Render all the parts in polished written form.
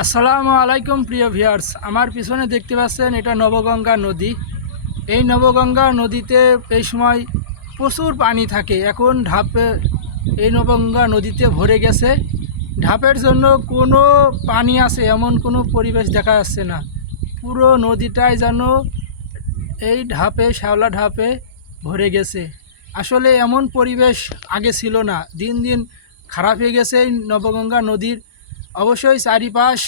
আসসালামু আলাইকুম প্রিয় ভিউয়ার্স, আমার পিছনে দেখতে পাচ্ছেন এটা নবগঙ্গা নদী। এই নবগঙ্গা নদীতে এই সময় প্রচুর পানি থাকে। এখন ঢাপে এই নবগঙ্গা নদীতে ভরে গেছে। ঢাপের জন্য কোনো পানি আছে এমন কোনো পরিবেশ দেখা যাচ্ছে না। পুরো নদীটাই যেন এই ঢাপে শ্যাওলা ঢাপে ভরে গেছে। আসলে এমন পরিবেশ আগে ছিল না, দিন দিন খারাপ হয়ে গেছে এই নবগঙ্গা নদীর। অবশ্যই চারিপাশ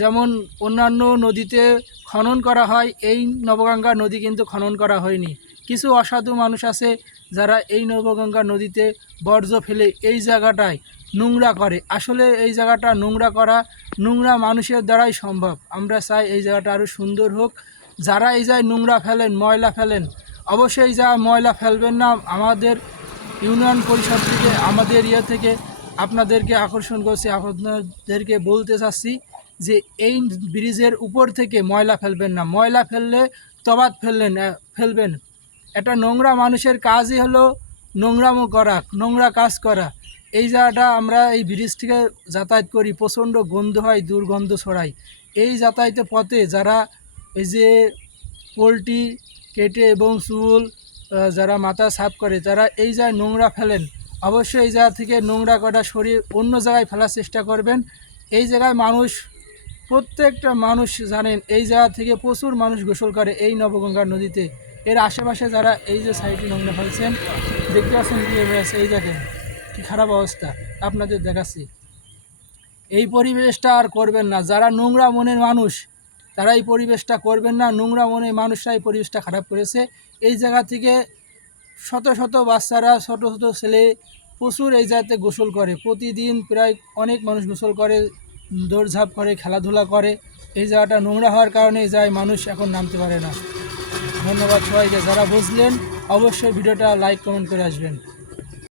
যেমন অন্যান্য নদীতে খনন করা হয়, এই নবগঙ্গা নদী কিন্তু খনন করা হয়নি। কিছু অসাধু মানুষ আছে যারা এই নবগঙ্গা নদীতে বর্জ্য ফেলে এই জায়গাটায় নোংরা করে। আসলে এই জায়গাটা নোংরা করা নোংরা মানুষের দ্বারাই সম্ভব। আমরা চাই এই জায়গাটা আরও সুন্দর হোক। যারা এই জায়গায় নোংরা ফেলেন, ময়লা ফেলেন, অবশ্যই যা ময়লা ফেলবেন না। আমাদের ইউনিয়ন পরিষদ থেকে, আমাদের থেকে আপনাদেরকে আকর্ষণ করছি, আপনাদেরকে বলতে চাচ্ছি যে এই ব্রিজের উপর থেকে ময়লা ফেলবেন না। ময়লা ফেললে তবাত ফেলবেন। একটা নোংরা মানুষের কাজই হলো নোংরামো করা, নোংরা কাজ করা। এই জায়গাটা আমরা এই ব্রিজ থেকে যাতায়াত করি, প্রচণ্ড গন্ধ হয়, দুর্গন্ধ ছড়ায়। এই যাতায়াতের পথে যারা এই যে পোলট্রি কেটে এবং চুল যারা মাথা সাফ করে, তারা এই জায়গায় নোংরা ফেলেন। অবশ্যই এই জায়গা থেকে নোংরা কটা সরিয়ে অন্য জায়গায় ফেলার চেষ্টা করবেন। এই জায়গায় মানুষ, প্রত্যেকটা মানুষ জানেন, এই জায়গা থেকে প্রচুর মানুষ গোসল করে এই নবগঙ্গা নদীতে। এর আশেপাশে যারা এই যে সাইডে নোংরা ফেলছেন, দেখতে পাচ্ছেন কী হয়েছে, এই দেখেন কী খারাপ অবস্থা। আপনাদের দেখাচ্ছি, এই পরিবেশটা আর করবেন না। যারা নোংরা মনের মানুষ তারা এই পরিবেশটা করবেন না। নোংরা মনের মানুষরা এই পরিবেশটা খারাপ করেছে। এই জায়গা থেকে শত শত বাচ্চারা, ছোট ছোট ছেলে প্রচুর এই জায়গাতে গোসল করে। প্রতিদিন প্রায় অনেক মানুষ গোসল করে, দৌড়ঝাঁপ করে, খেলাধুলা করে। এই জায়গাটা নোংরা হওয়ার কারণে এই জায়গায় মানুষ এখন নামতে পারে না। ধন্যবাদ সবাইকে। যারা বুঝলেন অবশ্যই ভিডিওটা লাইক কমেন্ট করে আসবেন।